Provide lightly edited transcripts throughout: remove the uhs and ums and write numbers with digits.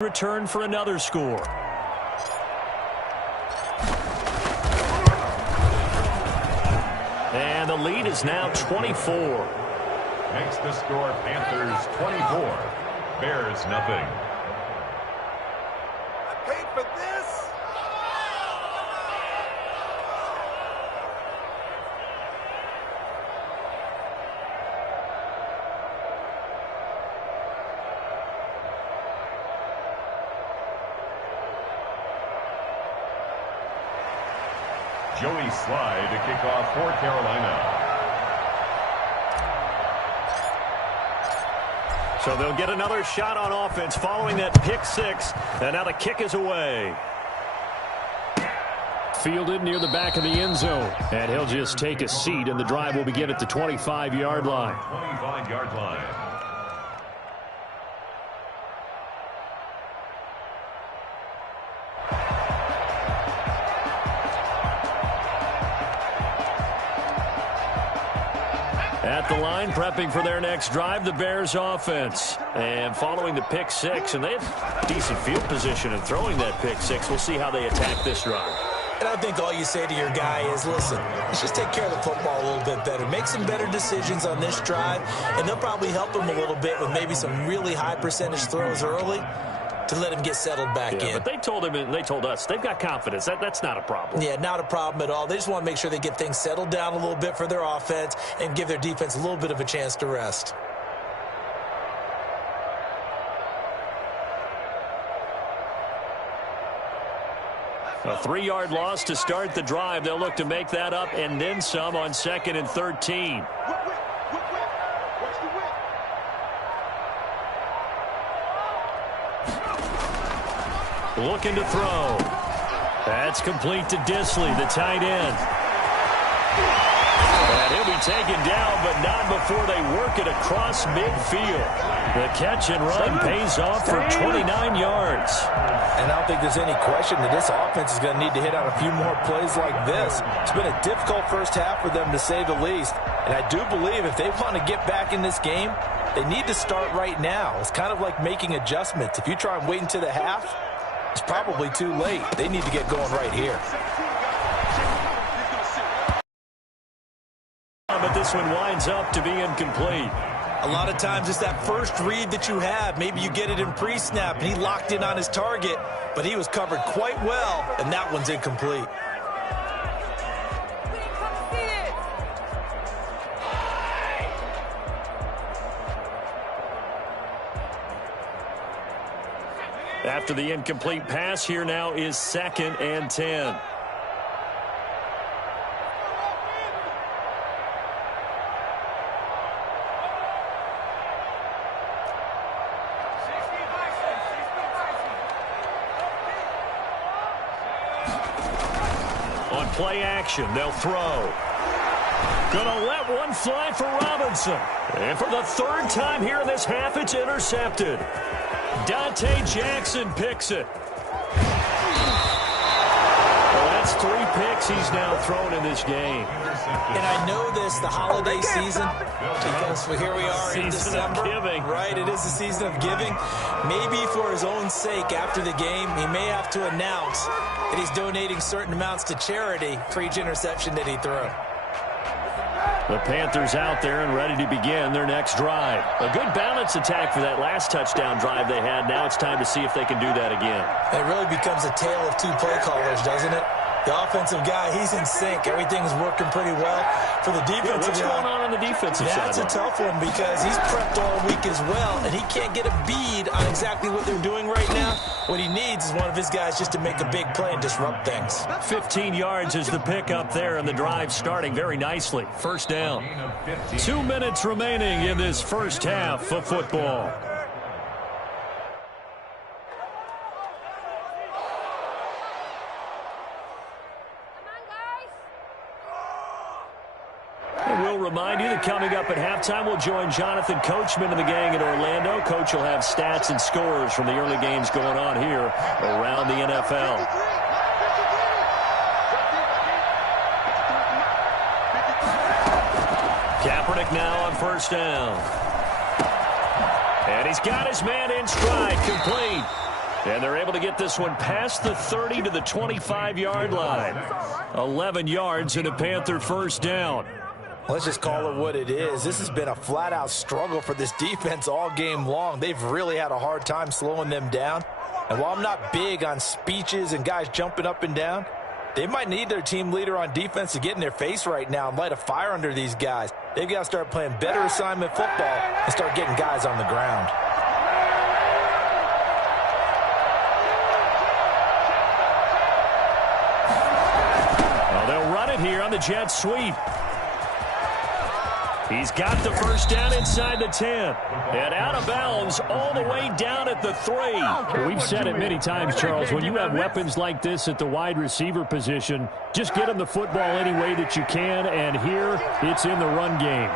Return for another score. And the lead is now 24. Makes the score Panthers 24, Bears nothing. I paid for this. Joey Slye to kick off for Carolina. So they'll get another shot on offense following that pick six. And now the kick is away. Fielded near the back of the end zone. And he'll just take a seat, and the drive will begin at the 25-yard line. 25-yard line. At the line, prepping for their next drive, the Bears offense. And following the pick six, and they have decent field position in throwing that pick six. We'll see how they attack this drive. And I think all you say to your guy is, listen, let's just take care of the football a little bit better. Make some better decisions on this drive, and they'll probably help him a little bit with maybe some really high percentage throws early to let him get settled back in. But they told him, and they told us, they've got confidence. That's not a problem. Yeah, not a problem at all. They just want to make sure they get things settled down a little bit for their offense and give their defense a little bit of a chance to rest. A 3-yard loss to start the drive. They'll look to make that up and then some on 2nd and 13. Looking to throw. That's complete to Disley, the tight end. And he'll be taken down, but not before they work it across midfield. The catch and run pays off for 29 yards. And I don't think there's any question that this offense is going to need to hit out a few more plays like this. It's been a difficult first half for them, to say the least. And I do believe if they want to get back in this game, they need to start right now. It's kind of like making adjustments. If you try and wait until the half, it's probably too late. They need to get going right here. But this one winds up to be incomplete. A lot of times it's that first read that you have. Maybe you get it in pre-snap, and he locked in on his target, but he was covered quite well, and that one's incomplete. After the incomplete pass, here now is 2nd and 10. On play action, they'll throw. Gonna let one fly for Robinson. And for the 3rd time here in this half, it's intercepted. Dante Jackson picks it. Well, that's 3 picks he's now thrown in this game. And I know this, the holiday season, because here we are in December. Giving. Right, it is the season of giving. Maybe for his own sake after the game, he may have to announce that he's donating certain amounts to charity for each interception that he threw. The Panthers out there and ready to begin their next drive. A good balance attack for that last touchdown drive they had. Now it's time to see if they can do that again. It really becomes a tale of 2 play callers, doesn't it? The offensive guy, he's in sync. Everything's working pretty well. For the defensive guy, what's going on the defensive side? That's a tough one because he's prepped all week as well, and he can't get a bead on exactly what they're doing right now. What he needs is one of his guys just to make a big play and disrupt things. 15 yards is the pickup there, and the drive starting very nicely. 1st down. 2 minutes remaining in this first half of football. We'll remind you that coming up at halftime, we'll join Jonathan Coachman and the gang in Orlando. Coach will have stats and scores from the early games going on here around the NFL. Kaepernick now on 1st down. And he's got his man in stride, complete. And they're able to get this one past the 30 to the 25-yard line. 11 yards and a Panther first down. Let's just call it what it is. This has been a flat-out struggle for this defense all game long. They've really had a hard time slowing them down. And while I'm not big on speeches and guys jumping up and down, they might need their team leader on defense to get in their face right now and light a fire under these guys. They've got to start playing better assignment football and start getting guys on the ground. Well, they'll run it here on the jet sweep. He's got the first down inside the 10. And out of bounds all the way down at the 3. We've said it many times, Charles, when you have weapons like this at the wide receiver position, just get them the football any way that you can, and here it's in the run game.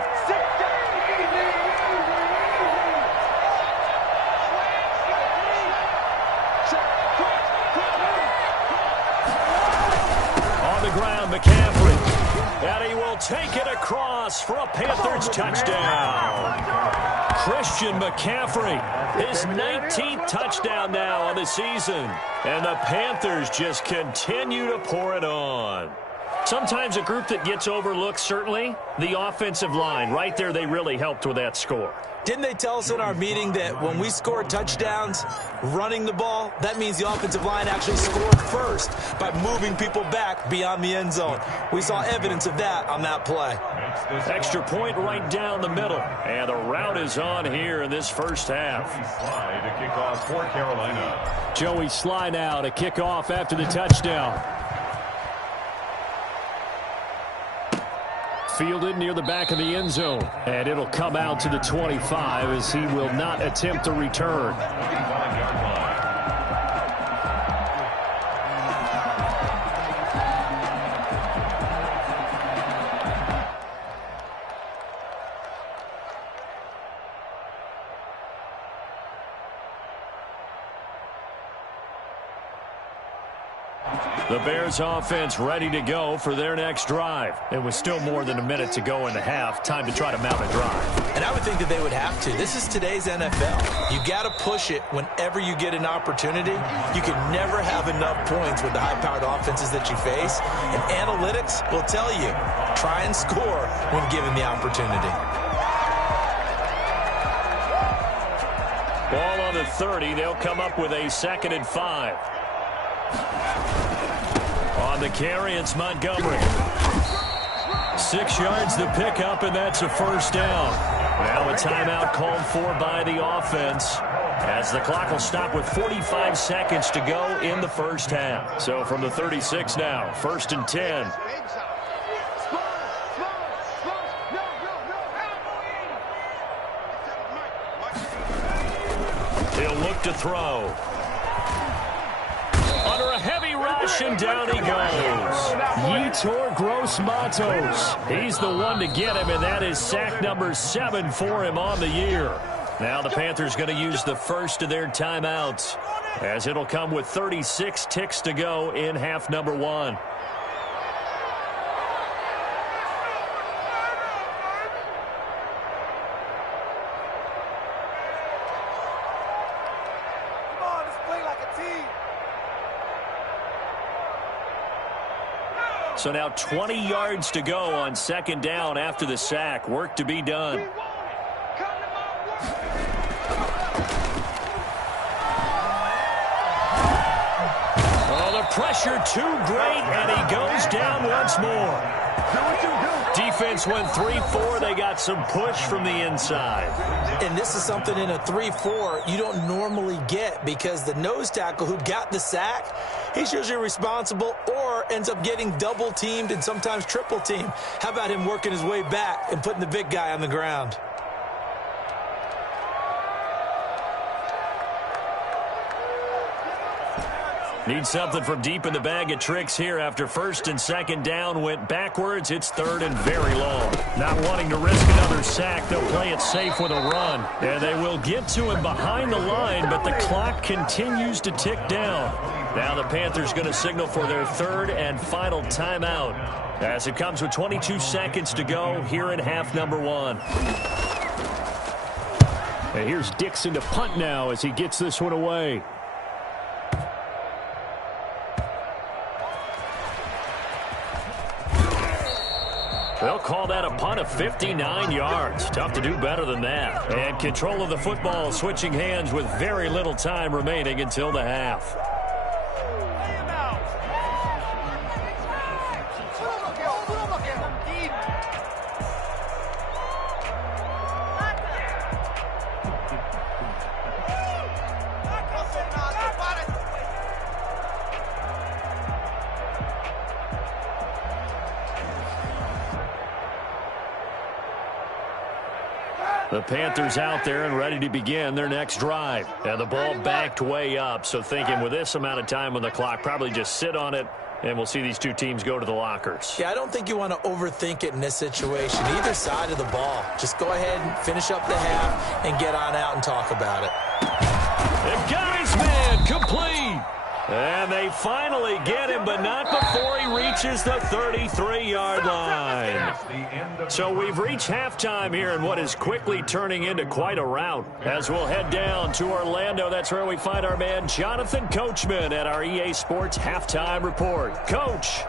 On the ground, McCaffrey. And he will take it across for a Panthers touchdown. Christian McCaffrey, his 19th touchdown now on the season. And the Panthers just continue to pour it on. Sometimes a group that gets overlooked, certainly, the offensive line. Right there, they really helped with that score. Didn't they tell us in our meeting that when we score touchdowns running the ball, that means the offensive line actually scored first by moving people back beyond the end zone? We saw evidence of that on that play. Extra point right down the middle. And the route is on here in this first half. Slide to kick off for Carolina. Joey Sly now to kick off after the touchdown. Fielded near the back of the end zone. And it'll come out to the 25 as he will not attempt to return. 5-yard line. The Bears offense ready to go for their next drive. It was still more than a minute to go in the half. Time to try to mount a drive. And I would think that they would have to. This is today's NFL. You got to push it whenever you get an opportunity. You can never have enough points with the high-powered offenses that you face. And analytics will tell you, try and score when given the opportunity. Ball on the 30. They'll come up with a 2nd and 5. On the carry, it's Montgomery. 6 yards the pickup, and that's a first down. Now a timeout called for by the offense as the clock will stop with 45 seconds to go in the first half. So from the 36 now, 1st and 10. He'll look to throw. Under a heavy rush, and down he goes. Yetur Gross-Matos. He's the one to get him, and that is sack number 7 for him on the year. Now the Panthers going to use the first of their timeouts, as it'll come with 36 ticks to go in half number 1. So now 20 yards to go on 2nd down after the sack. Work to be done. Oh, the pressure too great, and he goes down once more. Defense went 3-4. They got some push from the inside. And this is something in a 3-4 you don't normally get, because the nose tackle who got the sack, he's usually responsible or ends up getting double teamed and sometimes triple teamed. How about him working his way back and putting the big guy on the ground? Need something from deep in the bag of tricks here after 1st and 2nd down went backwards. It's 3rd and very long. Not wanting to risk another sack, they'll play it safe with a run. And they will get to him behind the line, but the clock continues to tick down. Now the Panthers going to signal for their 3rd and final timeout, as it comes with 22 seconds to go here in half number 1. And here's Dixon to punt now as he gets this one away. They'll call that a punt of 59 yards. Tough to do better than that. And control of the football switching hands with very little time remaining until the half. The Panthers out there and ready to begin their next drive. And the ball backed way up, so thinking with this amount of time on the clock, probably just sit on it, and we'll see these two teams go to the lockers. Yeah, I don't think you want to overthink it in this situation. Either side of the ball. Just go ahead and finish up the half and get on out and talk about it. It got his man complete. And they finally get him, but not before he reaches the 33-yard line. So we've reached halftime here in what is quickly turning into quite a rout. As we'll head down to Orlando, that's where we find our man Jonathan Coachman at our EA Sports Halftime Report. Coach.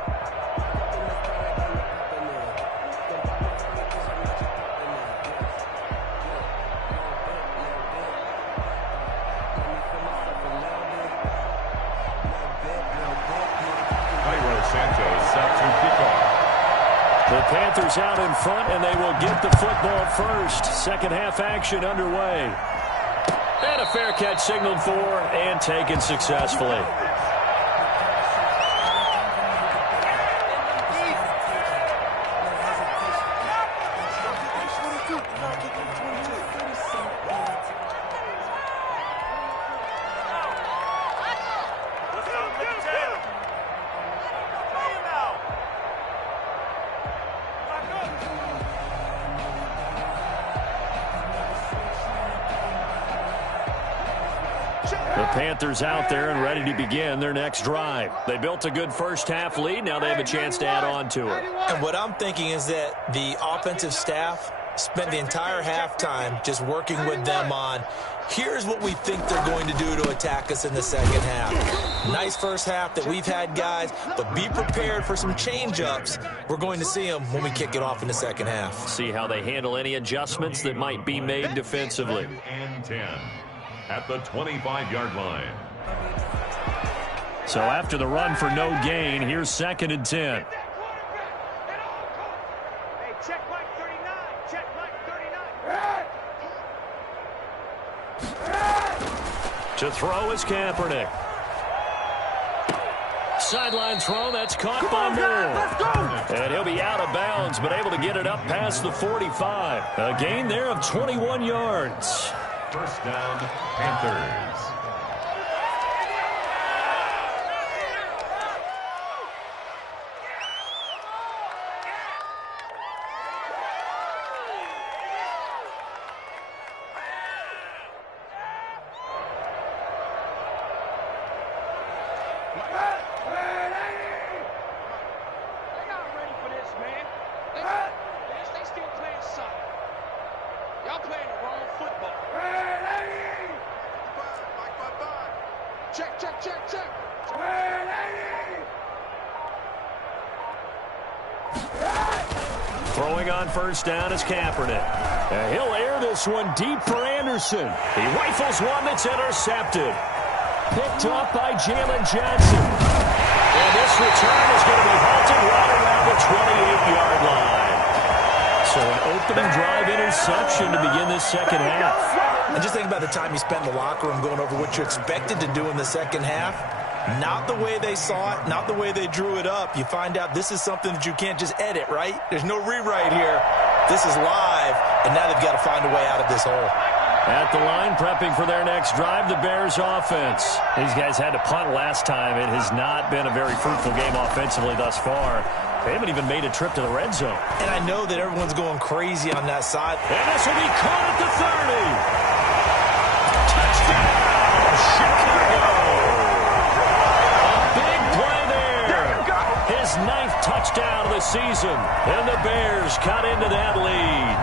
The Panthers out in front, and they will get the football first. Second half action underway. And a fair catch signaled for and taken successfully. Panthers out there and ready to begin their next drive. They built a good first half lead. Now they have a chance to add on to it. And what I'm thinking is that the offensive staff spent the entire halftime just working with them on, here's what we think they're going to do to attack us in the second half. Nice first half that we've had, guys, but be prepared for some change-ups. We're going to see them when we kick it off in the second half. See how they handle any adjustments that might be made defensively. And 10. At the 25-yard line. So after the run for no gain, here's 2nd and 10. Hey, check Mike 39. Check Mike 39. To throw is Kaepernick. Sideline throw, that's caught by Moore. And he'll be out of bounds, but able to get it up past the 45. A gain there of 21 yards. First down, Panthers. Throwing on first down is Kaepernick. And he'll air this one deep for Anderson. He rifles one that's intercepted. Picked off by Jalen Johnson. And this return is going to be halted right around the 28-yard line. So an opening drive interception to begin this second half. And just think about the time you spent in the locker room going over what you expected to do in the second half. Not the way they saw it, not the way they drew it up. You find out this is something that you can't just edit, right? There's no rewrite here. This is live, and now they've got to find a way out of this hole. At the line, prepping for their next drive, the Bears offense. These guys had to punt last time. It has not been a very fruitful game offensively thus far. They haven't even made a trip to the red zone. And I know that everyone's going crazy on that side. And this will be caught at the 30. Touchdown, Chicago. Big play there. His 9th touchdown of the season. And the Bears cut into that lead.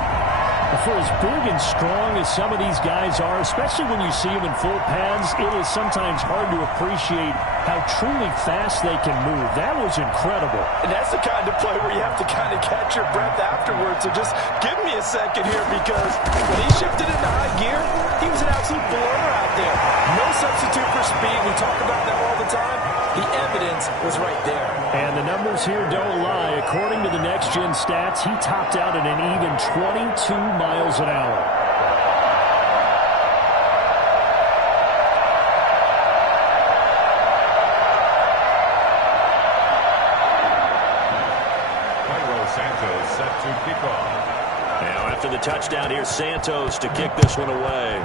For as big and strong as some of these guys are, especially when you see them in full pads, it is sometimes hard to appreciate how truly fast they can move. That was incredible. And that's the kind of play where you have to kind of catch your breath afterwards. So just give me a second here, because when he shifted into high gear, he was an absolute blower out there. No substitute for speed. We talk about that all the time. The evidence was right there. And the numbers here don't lie. According to the next-gen stats, he topped out at an even 22 miles an hour. Santos set to kick off. Now after the touchdown, here's Santos to kick this one away.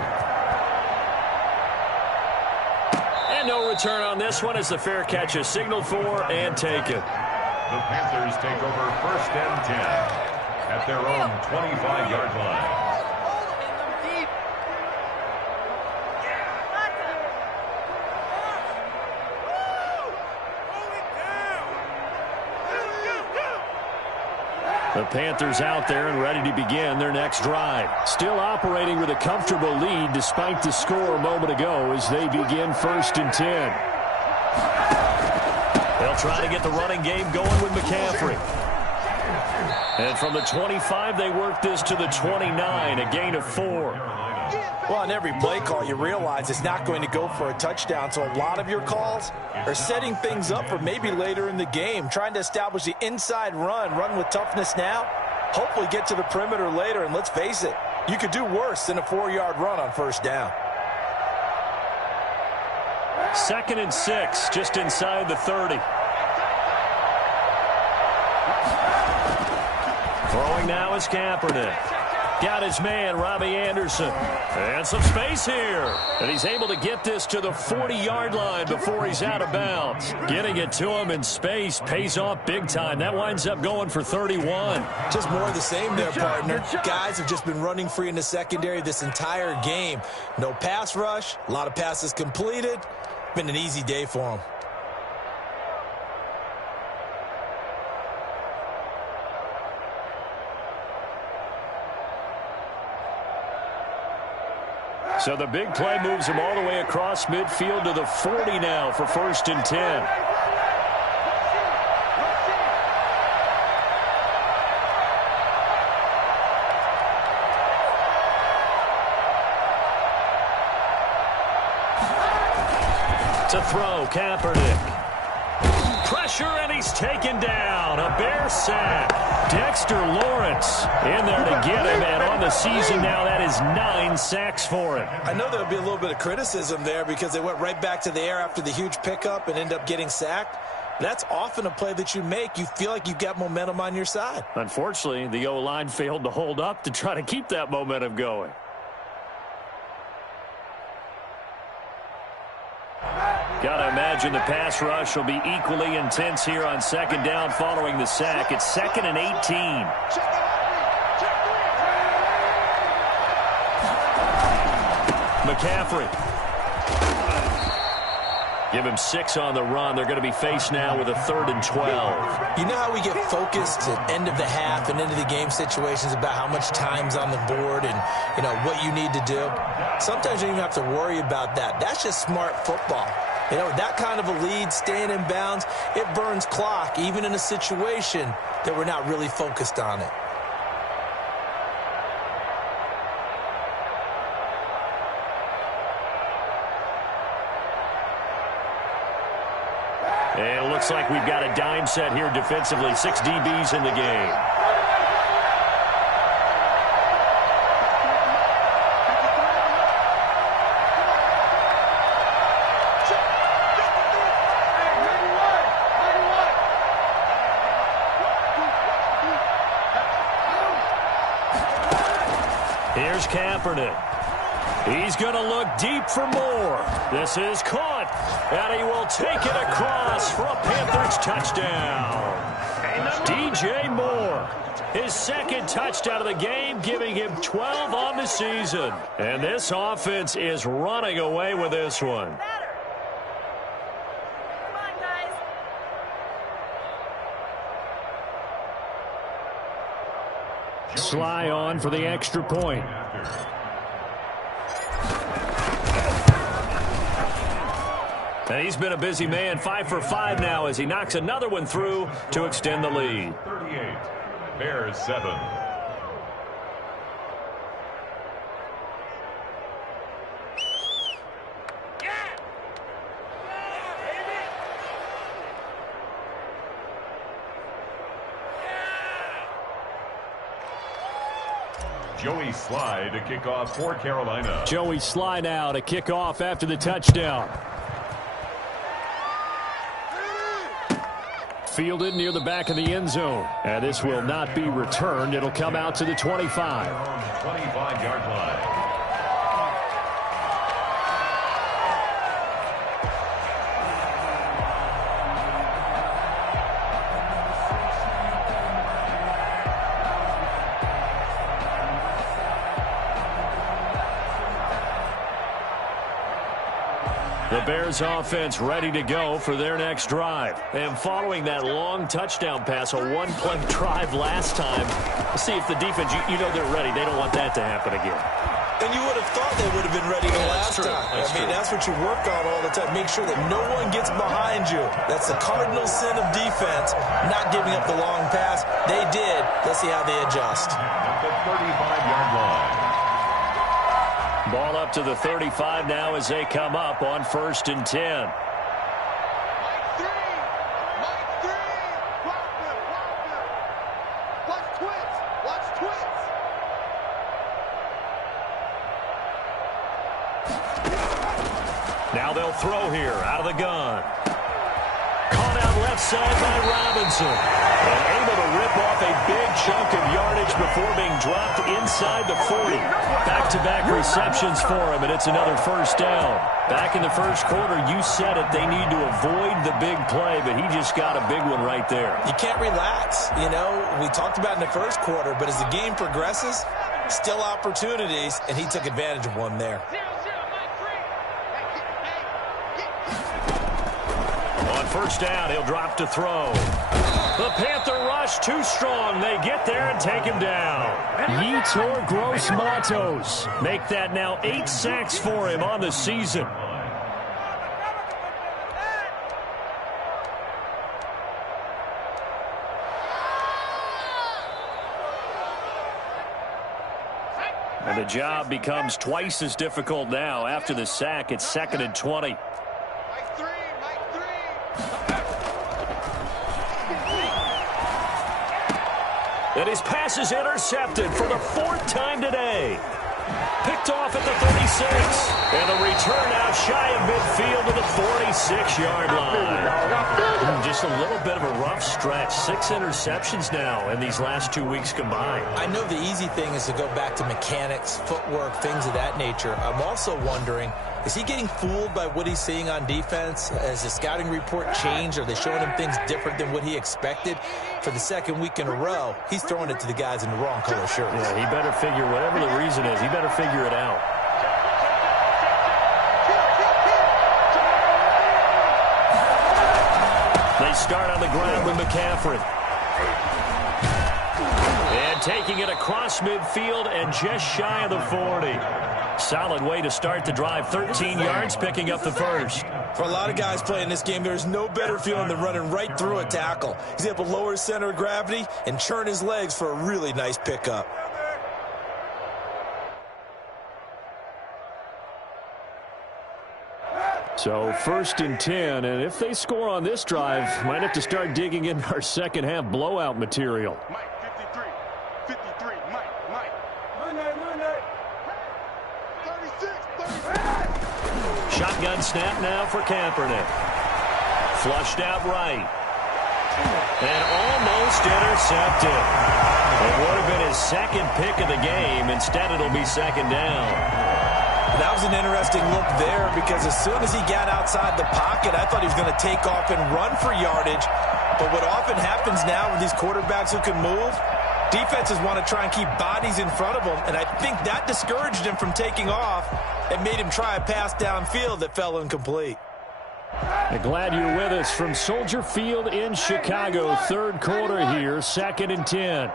And no return on this one as the fair catch is signaled for and taken. The Panthers take over 1st and 10 at their own 25-yard line. The Panthers out there and ready to begin their next drive. Still operating with a comfortable lead despite the score a moment ago as they begin 1st and 10. They'll try to get the running game going with McCaffrey. And from the 25, they work this to the 29, a gain of 4. Well, on every play call, you realize it's not going to go for a touchdown. So a lot of your calls are setting things up for maybe later in the game, trying to establish the inside run with toughness now, hopefully get to the perimeter later. And let's face it, you could do worse than a 4-yard run on 1st down. 2nd and 6, just inside the 30. Throwing now is Kaepernick. Got his man, Robbie Anderson. And some space here. And he's able to get this to the 40-yard line before he's out of bounds. Getting it to him in space pays off big time. That winds up going for 31. Just more of the same there, partner. Guys have just been running free in the secondary this entire game. No pass rush, a lot of passes completed. Been an easy day for them. So the big play moves him all the way across midfield to the 40 now for 1st and 10. To throw, Kaepernick. Pressure, and he's taken down. A Bear sack. Dexter Lawrence in there to get him, and on the season now, that is 9 sacks for him. I know there'll be a little bit of criticism there because they went right back to the air after the huge pickup and end up getting sacked. That's often a play that you make. You feel like you've got momentum on your side. Unfortunately, the O-line failed to hold up to try to keep that momentum going. Got to imagine the pass rush will be equally intense here on 2nd down following the sack. It's 2nd and 18. McCaffrey. Give him 6 on the run. They're going to be faced now with a 3rd and 12. You know how we get focused at end of the half and into the game situations about how much time's on the board and, you know, what you need to do? Sometimes you don't even have to worry about that. That's just smart football. You know, that kind of a lead, staying in bounds, it burns clock, even in a situation that we're not really focused on it. And it looks like we've got a dime set here defensively. 6 DBs in the game. Here's Kaepernick. He's going to look deep for more. This is caught, and he will take it across for a Panthers touchdown. DJ Moore, his 2nd touchdown of the game, giving him 12 on the season. And this offense is running away with this one. Sly on for the extra point. And he's been a busy man, 5 for 5 now as he knocks another one through to extend the lead. 38, Bears 7. Joey Sly to kick off for Carolina. Joey Sly now to kick off after the touchdown. Fielded near the back of the end zone. And this will not be returned. It'll come out to the 25. 25-yard line. The Bears offense ready to go for their next drive. And following that long touchdown pass, a one-play drive last time, see if the defense, you know they're ready. They don't want that to happen again. And you would have thought they would have been ready the last time. That's what you work on all the time. Make sure that no one gets behind you. That's the cardinal sin of defense, not giving up the long pass. They did. Let's see how they adjust. At the 35-yard line. Ball up to the 35 now as they come up on 1st and 10. Now they'll throw here out of the gun. Caught out left side by Robinson. And able to rip off a big chunk of yardage before being dropped inside the 40. Back-to-back receptions for him, and it's another first down. Back in the first quarter, you said it, they need to avoid the big play, but he just got a big one right there. You can't relax. You know, we talked about in the first quarter, but as the game progresses, still opportunities, and he took advantage of one there. On first down, he'll drop to throw. The Panther rush too strong. They get there and take him down. Yetur Gross-Matos make that now 8 sacks for him on the season. And the job becomes twice as difficult now. After the sack, it's 2nd and 20. And his pass is intercepted for the 4th time today. Picked off at the 36. And the return out shy of midfield to the 46-yard line. Just a little bit of a rough stretch. 6 interceptions now in these last 2 weeks combined. I know the easy thing is to go back to mechanics, footwork, things of that nature. I'm also wondering, is he getting fooled by what he's seeing on defense? Has the scouting report changed? Are they showing him things different than what he expected? For the 2nd week in a row, he's throwing it to the guys in the wrong color shirts. Yeah, he better figure, whatever the reason is, he better figure it out. They start on the ground with McCaffrey. And taking it across midfield and just shy of the 40. Solid way to start the drive. 13 yards, picking up the first. For a lot of guys playing this game, there's no better feeling than running right through a tackle. He's able to lower his center of gravity and churn his legs for a really nice pickup. So 1st and 10, and if they score on this drive, might have to start digging in our second half blowout material. Mike, 53, Mike. Monday. 36. Shotgun snap now for Kaepernick. Flushed out right. And almost intercepted. It would have been his 2nd pick of the game. Instead, it'll be 2nd down. That was an interesting look there because as soon as he got outside the pocket, I thought he was going to take off and run for yardage. But what often happens now with these quarterbacks who can move, defenses want to try and keep bodies in front of them, and I think that discouraged him from taking off and made him try a pass downfield that fell incomplete. I'm glad you're with us from Soldier Field in Chicago. 3rd quarter here, 2nd and 10.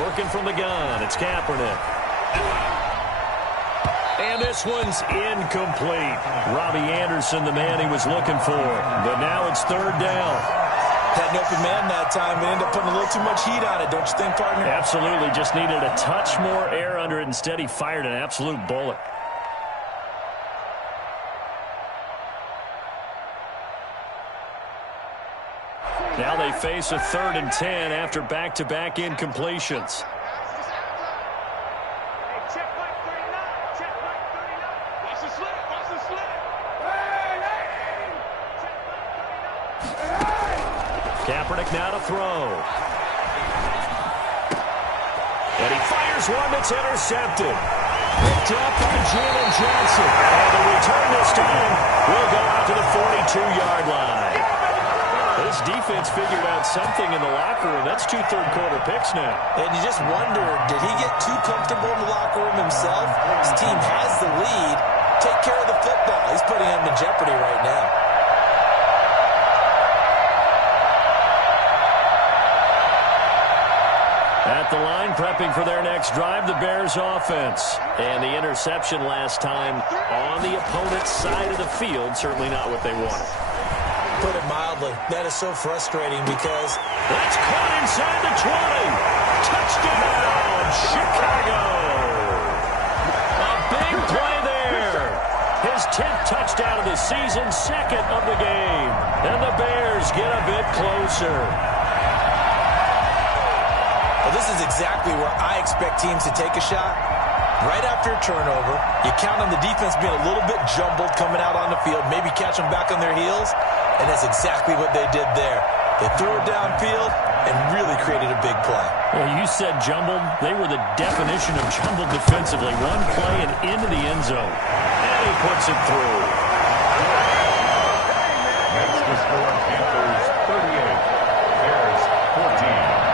Working from the gun, it's Kaepernick. And this one's incomplete. Robbie Anderson, the man he was looking for. But now it's third down. Had an open man that time, but ended up putting a little too much heat on it, don't you think, partner? Absolutely. Just needed a touch more air under it. Instead, he fired an absolute bullet. Now they face a 3rd and 10 after back-to-back incompletions. Kaepernick now to throw. And he fires one that's intercepted. Picked up by Jalen Johnson. And the return this time will go out to the 42-yard line. This defense figured out something in the locker room. That's 2 third-quarter picks now. And you just wonder, did he get too comfortable in the locker room himself? His team has the lead. Take care of the football. He's putting him in jeopardy right now. At the line, prepping for their next drive, the Bears offense. And the interception last time on the opponent's side of the field, certainly not what they wanted. Put it mildly, that is so frustrating because that's caught inside the 20. Touchdown, Chicago. A big play there. His 10th touchdown of the season, 2nd of the game. And the Bears get a bit closer. Well, this is exactly where I expect teams to take a shot. Right after a turnover, you count on the defense being a little bit jumbled coming out on the field, maybe catch them back on their heels. And that's exactly what they did there. They threw it downfield and really created a big play. Well, you said jumbled. They were the definition of jumbled defensively. One play and into the end zone. And he puts it through. That's the score. Panthers 38. Bears 14.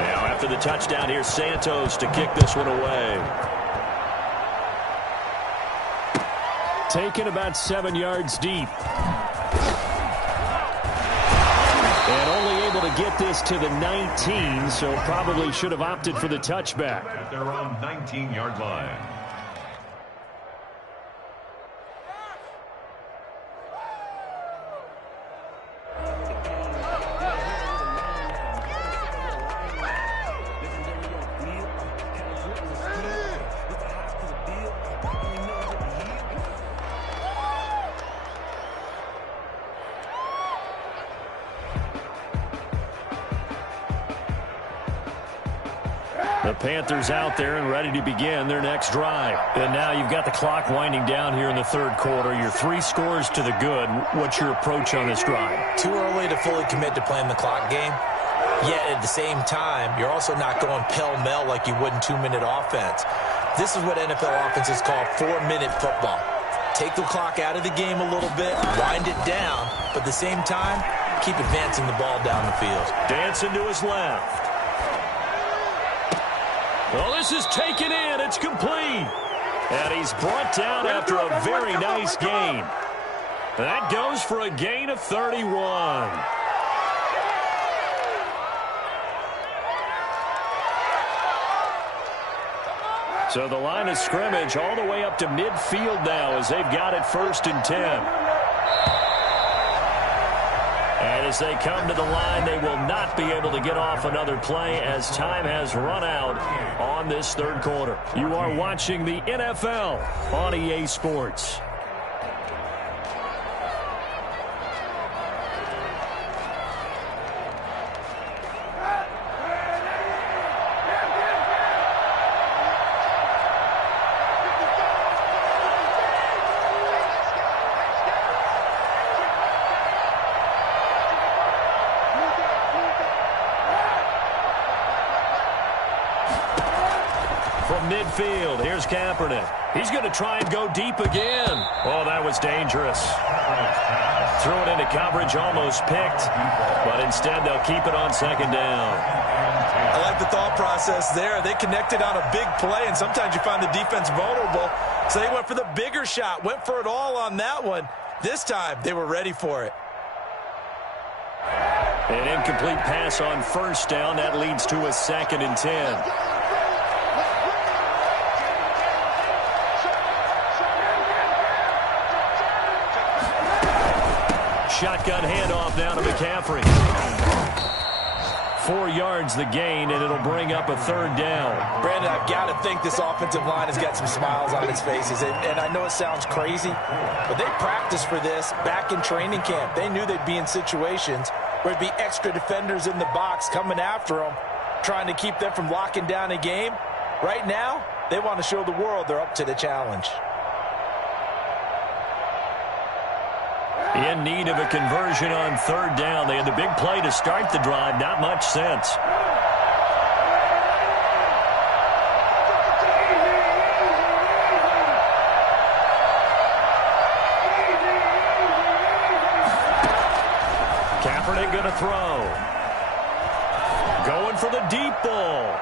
Now after the touchdown, here's Santos to kick this one away. Taken about 7 yards deep. And only able to get this to the 19, so probably should have opted for the touchback. At their own 19-yard line. The Panthers out there and ready to begin their next drive. And now you've got the clock winding down here in the 3rd quarter. You're 3 scores to the good. What's your approach on this drive? Too early to fully commit to playing the clock game. Yet at the same time, you're also not going pell-mell like you would in 2-minute offense. This is what NFL offenses call 4-minute football. Take the clock out of the game a little bit, wind it down, but at the same time, keep advancing the ball down the field. Dancing to his left. Well, this is taken in. It's complete. And he's brought down after a very nice gain. That goes for a gain of 31. So the line of scrimmage all the way up to midfield now as they've got it 1st and 10. And as they come to the line, they will not be able to get off another play as time has run out on this 3rd quarter. You are watching the NFL on EA Sports. midfield. Here's Kaepernick. He's going to try and go deep again. Oh, that was dangerous. Threw it into coverage, almost picked, but instead they'll keep it on second down. I like the thought process there. They connected on a big play, and sometimes you find the defense vulnerable. So they went for the bigger shot, went for it all on that one. This time, they were ready for it. An incomplete pass on first down. That leads to a 2nd and 10. Shotgun handoff now to McCaffrey. 4 yards the gain, and it'll bring up a 3rd down. Brandon, I've got to think this offensive line has got some smiles on its faces. And I know it sounds crazy, but they practiced for this back in training camp. They knew they'd be in situations where there'd be extra defenders in the box coming after them, trying to keep them from locking down a game. Right now, they want to show the world they're up to the challenge. In need of a conversion on 3rd down. They had the big play to start the drive. Not much sense. Kaepernick going to throw. Going for the deep ball.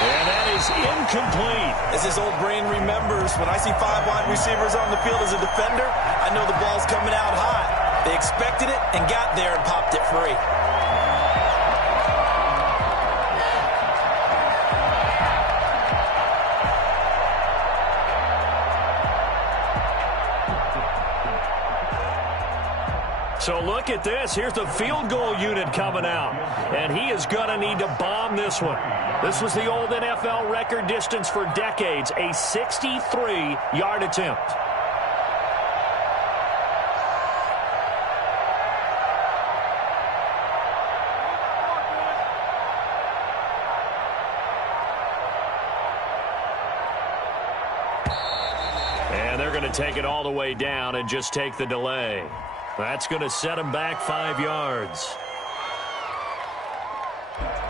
And that is incomplete. As his old brain remembers, when I see 5 wide receivers on the field as a defender, I know the ball's coming out hot. They expected it and got there and popped it free. So look at this. Here's the field goal unit coming out. And he is going to need to bomb this one. This was the old NFL record distance for decades, a 63-yard attempt. And they're going to take it all the way down and just take the delay. That's going to set him back 5 yards.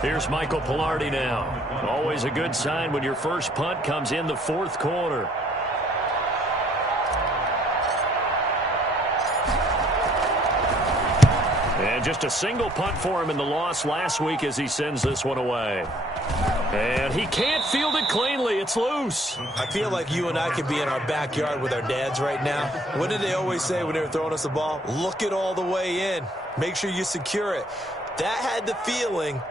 Here's Michael Pilardi now. Always a good sign when your first punt comes in the 4th quarter. And just a single punt for him in the loss last week as he sends this one away. And he can't field it cleanly. It's loose. I feel like you and I could be in our backyard with our dads right now. What did they always say when they were throwing us the ball? Look it all the way in. Make sure you secure it. That had the feeling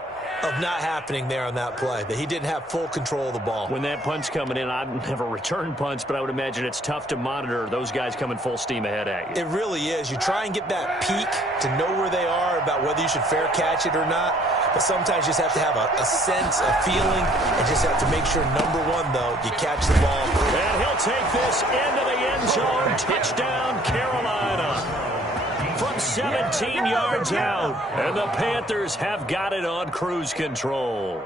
of not happening there on that play, that he didn't have full control of the ball. When that punt's coming in, I've never returned punts, but I would imagine it's tough to monitor those guys coming full steam ahead at you. It really is. You try and get that peek to know where they are, about whether you should fair catch it or not, but sometimes you just have to have a sense, a feeling, and just have to make sure, number one, though, you catch the ball. And he'll take this into the end zone. Touchdown, Carolina. From 17 yards out, and the Panthers have got it on cruise control.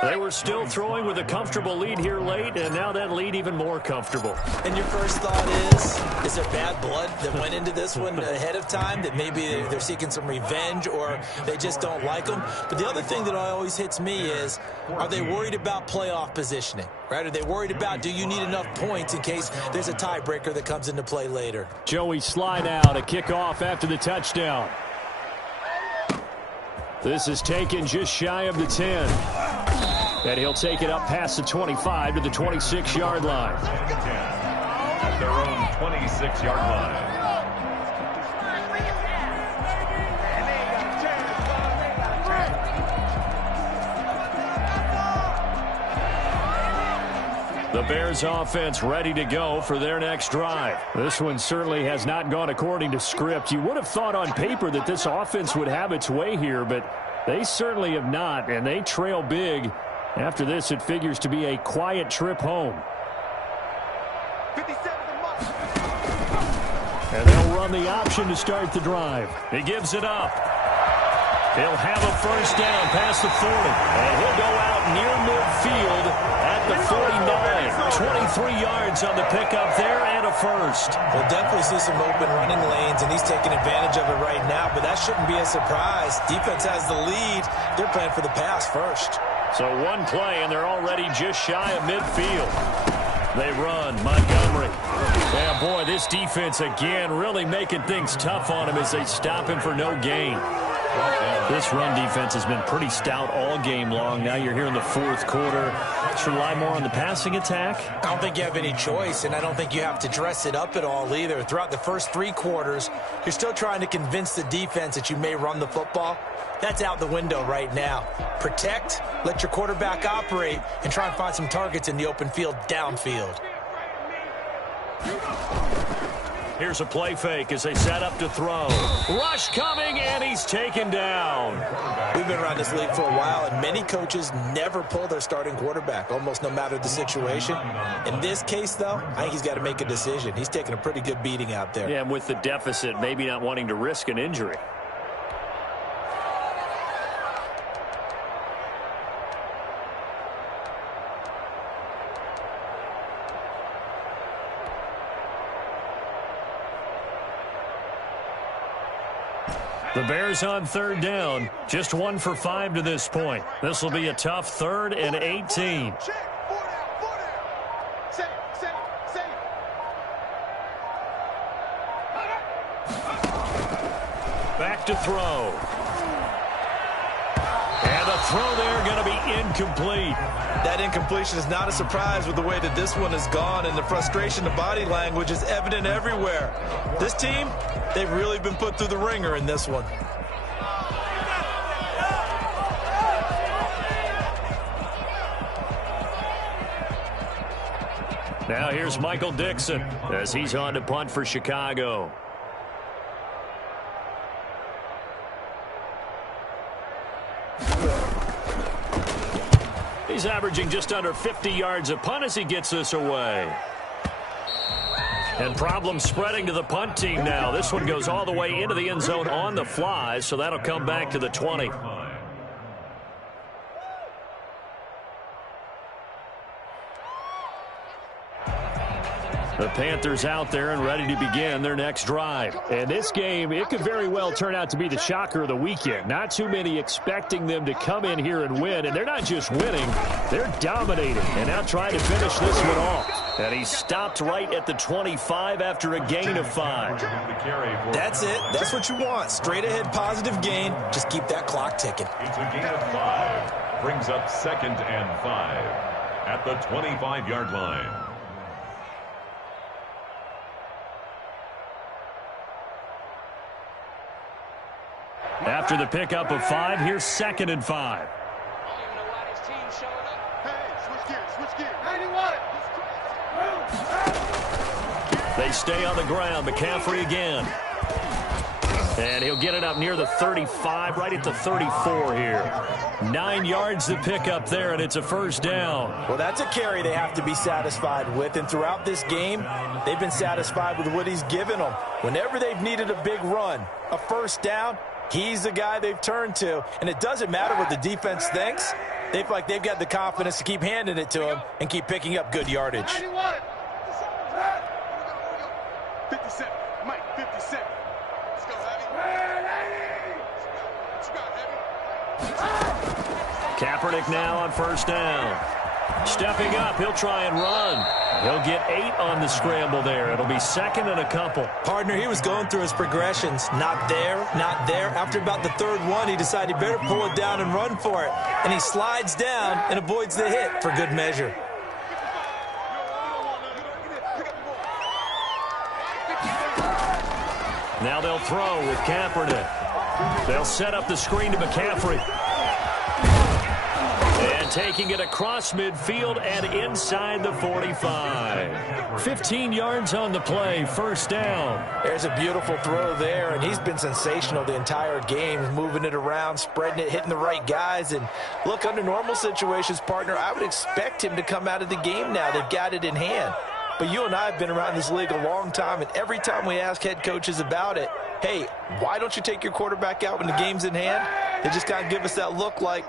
They were still throwing with a comfortable lead here late, and now that lead even more comfortable. And your first thought is there bad blood that went into this one ahead of time, that maybe they're seeking some revenge or they just don't like them? But the other thing that always hits me is, are they worried about playoff positioning? Right? Are they worried about, do you need enough points in case there's a tiebreaker that comes into play later? Joey slide out, a kickoff after the touchdown. This is taken just shy of the 10. And he'll take it up past the 25 to the 26-yard line. At their own 26-yard line. The Bears offense ready to go for their next drive. This one certainly has not gone according to script. You would have thought on paper that this offense would have its way here, but they certainly have not, and they trail big. After this, it figures to be a quiet trip home. And they'll run the option to start the drive. He gives it up. He'll have a first down past the 40. And he'll go out near midfield at the 49. 23 yards on the pickup there and a first. We'll definitely see some open running lanes, and he's taking advantage of it right now, but that shouldn't be a surprise. Defense has the lead. They're playing for the pass first. So one play, and they're already just shy of midfield. They run. Montgomery. Yeah, boy, this defense again really making things tough on him as they stop him for no gain. This run defense has been pretty stout all game long. Now you're here in the fourth quarter. Should rely more on the passing attack? I don't think you have any choice, and I don't think you have to dress it up at all either. Throughout the first 3 quarters, you're still trying to convince the defense that you may run the football. That's out the window right now. Protect, let your quarterback operate, and try and find some targets in the open field downfield. Here's a play fake as they set up to throw. Rush coming, and he's taken down. We've been around this league for a while, and many coaches never pull their starting quarterback, almost no matter the situation. In this case, though, I think he's got to make a decision. He's taking a pretty good beating out there. Yeah, and with the deficit, maybe not wanting to risk an injury. The Bears on third down. Just 1 for 5 to this point. This will be a tough 3rd and 18. Back to throw. And the throw there going to be incomplete. That incompletion is not a surprise with the way that this one has gone, and the frustration, the body language is evident everywhere. This team, they've really been put through the ringer in this one. Now here's Michael Dixon as he's on to punt for Chicago. He's averaging just under 50 yards a punt as he gets this away. And problems spreading to the punt team now. This one goes all the way into the end zone on the fly, so that'll come back to the 20. The Panthers out there and ready to begin their next drive. And this game, it could very well turn out to be the shocker of the weekend. Not too many expecting them to come in here and win. And they're not just winning, they're dominating. And now trying to finish this one off. And he stopped right at the 25 after a gain of 5. That's it. That's what you want. Straight ahead positive gain. Just keep that clock ticking. It's a gain of 5. Brings up 2nd and 5 at the 25-yard line. After the pickup of 5, here's 2nd and 5. They stay on the ground. McCaffrey again. And he'll get it up near the 35, right at the 34 here. 9 yards to pick up there, and it's a first down. Well, that's a carry they have to be satisfied with, and throughout this game, they've been satisfied with what he's given them. Whenever they've needed a big run, a first down, he's the guy they've turned to, and it doesn't matter what the defense thinks. They feel like they've got the confidence to keep handing it to him and keep picking up good yardage. 57, Mike, 57. Let's go, Heavy. Kaepernick now on first down. Stepping up, he'll try and run. He'll get 8 on the scramble there. It'll be 2nd and a couple. Partner, he was going through his progressions. Not there, not there. After about the 3rd one, he decided he better pull it down and run for it. And he slides down and avoids the hit for good measure. Now they'll throw with Kaepernick. They'll set up the screen to McCaffrey. And taking it across midfield and inside the 45. 15 yards on the play, first down. There's a beautiful throw there, and he's been sensational the entire game, moving it around, spreading it, hitting the right guys. And look, under normal situations, partner, I would expect him to come out of the game now. They've got it in hand. But you and I have been around this league a long time, and every time we ask head coaches about it, hey, why don't you take your quarterback out when the game's in hand? They just kind of give us that look like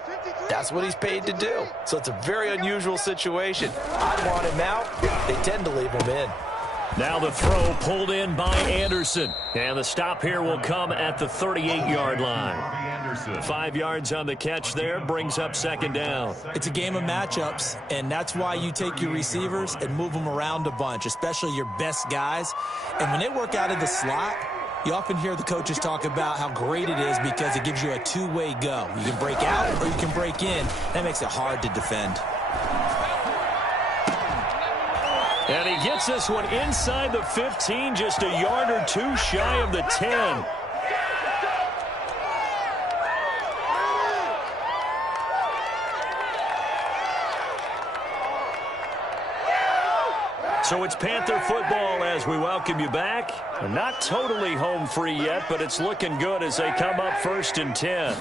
that's what he's paid to do. So it's a very unusual situation. I want him out. They tend to leave him in. Now the throw pulled in by Anderson. And the stop here will come at the 38-yard line. Anderson. 5 yards on the catch there, brings up second down. It's a game of matchups, and that's why you take your receivers and move them around a bunch, especially your best guys. And when they work out of the slot, you often hear the coaches talk about how great it is because it gives you a two-way go. You can break out or you can break in. That makes it hard to defend. And he gets this one inside the 15, just a yard or two shy of the 10. So it's Panther football as we welcome you back. Not totally home free yet, but it's looking good as they come up 1st and 10.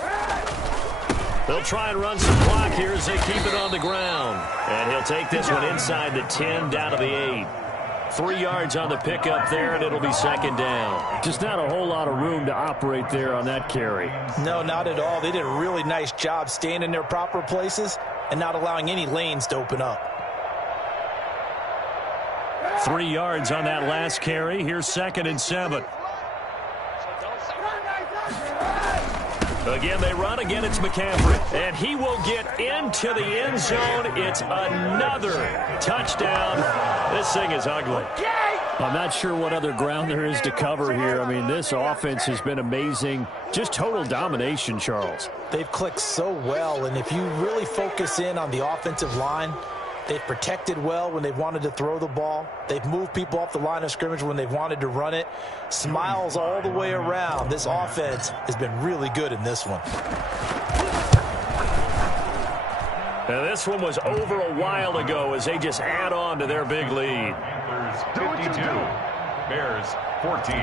They'll try and run some clock here as they keep it on the ground. And he'll take this one inside the 10, down to the 8. 3 yards on the pickup there, and it'll be second down. Just not a whole lot of room to operate there on that carry. No, not at all. They did a really nice job staying in their proper places and not allowing any lanes to open up. 3 yards on that last carry. Here's 2nd and 7. Again, they run. Again, it's McCaffrey. And he will get into the end zone. It's another touchdown. This thing is ugly. I'm not sure what other ground there is to cover here. I mean, this offense has been amazing. Just total domination, Charles. They've clicked so well, and if you really focus in on the offensive line, they've protected well when they've wanted to throw the ball. They've moved people off the line of scrimmage when they've wanted to run it. Smiles all the way around. This offense has been really good in this one. And this one was over a while ago as they just add on to their big lead. Panthers 52, Bears 14.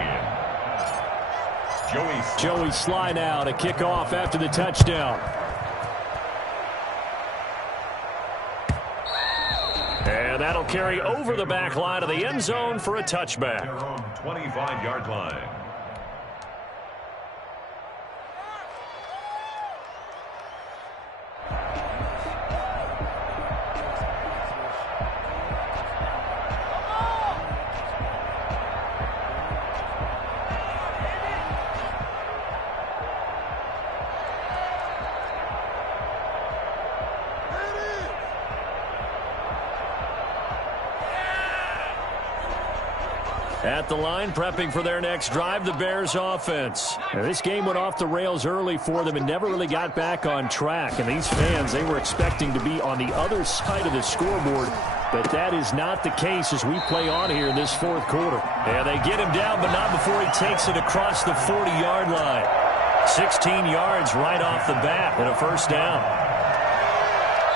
Joey slide out, a kickoff after the touchdown. And that'll carry over the back line of the end zone for a touchback. Their own 25-yard line. At the line, prepping for their next drive, the Bears offense. Now, this game went off the rails early for them and never really got back on track. And these fans, they were expecting to be on the other side of the scoreboard. But that is not the case as we play on here in this 4th quarter. And they get him down, but not before he takes it across the 40-yard line. 16 yards right off the bat and a first down.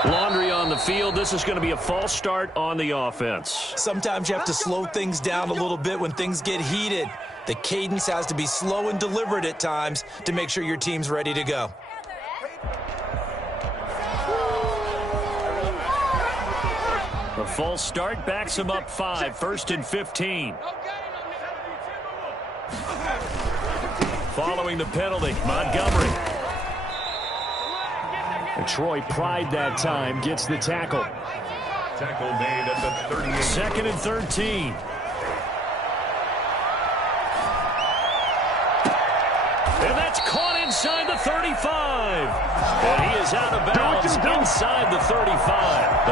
Laundry on the field. This is going to be a false start on the offense. Sometimes you have to slow things down a little bit when things get heated. The cadence has to be slow and deliberate at times to make sure your team's ready to go. The false start backs him up 5, 1st and 15. Following the penalty, Montgomery. And Troy Pride that time gets the tackle. Tackle made at the 38. 2nd and 13. And that's caught inside the 35. And he is out of bounds inside the 35.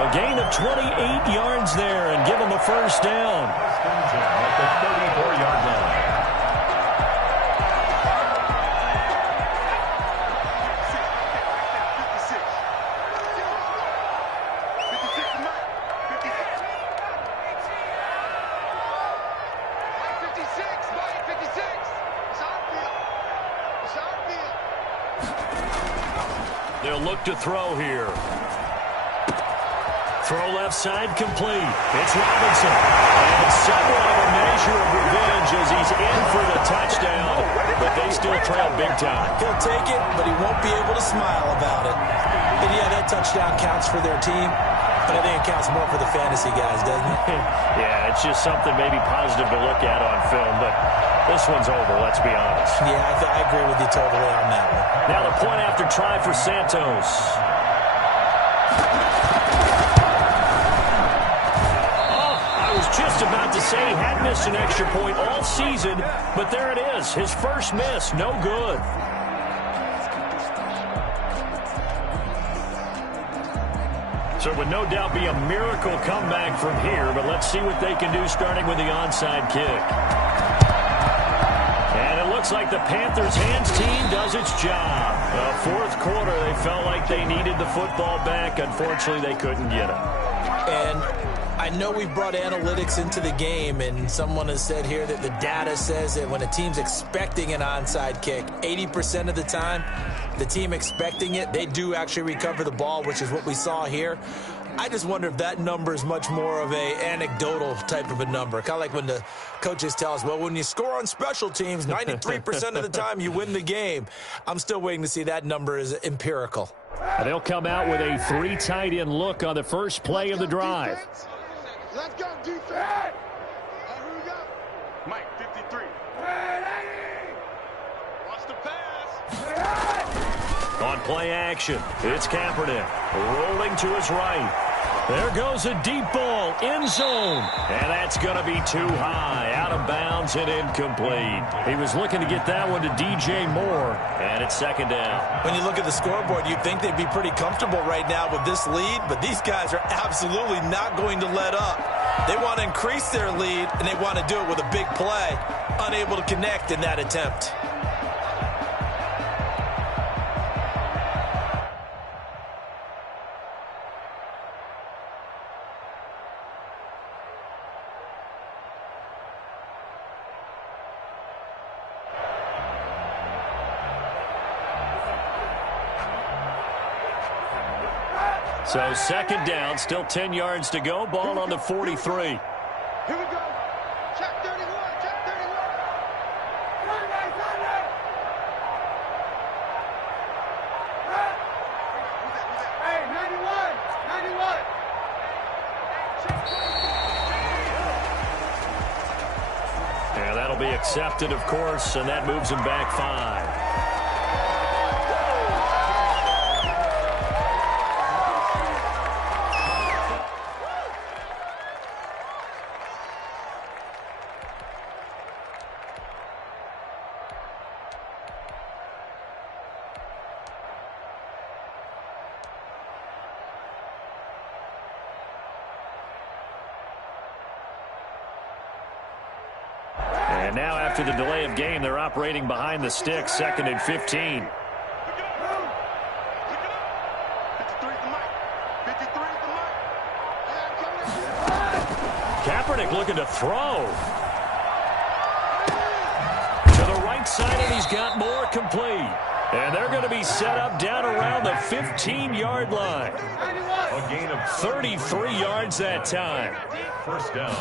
A gain of 28 yards there and give him a first down. At the 34-yard line. They'll look to throw here. Throw left side complete. It's Robinson. And somewhat of a measure of revenge as he's in for the touchdown. But they still trail big time. He'll take it, but he won't be able to smile about it. And yeah, that touchdown counts for their team. But I think it counts more for the fantasy guys, doesn't it? Yeah, it's just something maybe positive to look at on film. But this one's over, let's be honest. Yeah, I agree with you totally on that one. Now the point after try for Santos. Oh, I was just about to say he had missed an extra point all season, but there it is. His first miss, no good. So it would no doubt be a miracle comeback from here, but let's see what they can do starting with the onside kick. And it looks like the Panthers' hands team does its job. Fourth quarter, they felt like they needed the football back. Unfortunately, they couldn't get it. And I know we've brought analytics into the game, and someone has said here that the data says that when a team's expecting an onside kick, 80% of the time, the team expecting it, they do actually recover the ball, which is what we saw here. I just wonder if that number is much more of a anecdotal type of a number. Kind of like when the coaches tell us, well, when you score on special teams, 93% of the time you win the game. I'm still waiting to see that number is empirical. And they'll come out with a 3 tight end look on the first play of the drive. Let's go, defense. Here we go. Mike, 53. Watch the pass. On play action, it's Kaepernick rolling to his right. There goes a deep ball, end zone. And that's going to be too high, out of bounds and incomplete. He was looking to get that one to DJ Moore, and it's second down. When you look at the scoreboard, you'd think they'd be pretty comfortable right now with this lead, but these guys are absolutely not going to let up. They want to increase their lead, and they want to do it with a big play. Unable to connect in that attempt. So second down, still 10 yards to go. Ball on the 43. Here we go. Check 31. Check 31. Hey, 91. 91. Yeah, that'll be accepted, of course, and that moves him back 5. And now after the delay of game, they're operating behind the sticks, 2nd and 15. Kaepernick looking to throw. To the right side, and he's got more complete. And they're going to be set up down around the 15-yard line. A gain of 33 yards that time. First down,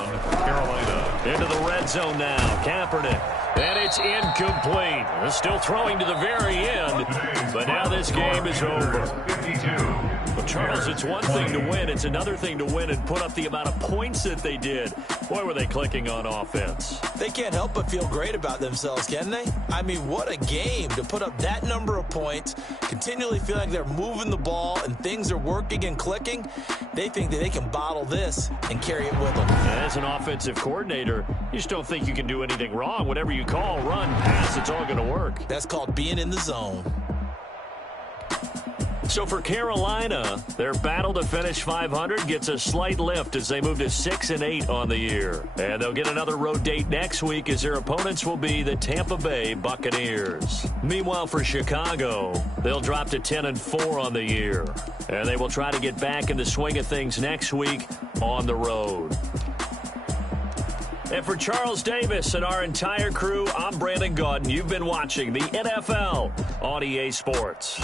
Carolina. Into the red zone now. Kaepernick. And it's incomplete. They're still throwing to the very end. But now this game is over. 52. Well, Charles, it's one thing to win. It's another thing to win and put up the amount of points that they did. Boy, were they clicking on offense. They can't help but feel great about themselves, can they? I mean, what a game to put up that number of points, continually feel like they're moving the ball and things are working and clicking. They think that they can bottle this and carry it with them. As an offensive coordinator, you just don't think you can do anything wrong. Whatever you call, run, pass, it's all going to work. That's called being in the zone. So for Carolina, their battle to finish 500 gets a slight lift as they move to 6-8 on the year. And they'll get another road date next week as their opponents will be the Tampa Bay Buccaneers. Meanwhile, for Chicago, they'll drop to 10-4 on the year. And they will try to get back in the swing of things next week on the road. And for Charles Davis and our entire crew, I'm Brandon Gaudin. You've been watching the NFL on EA Sports.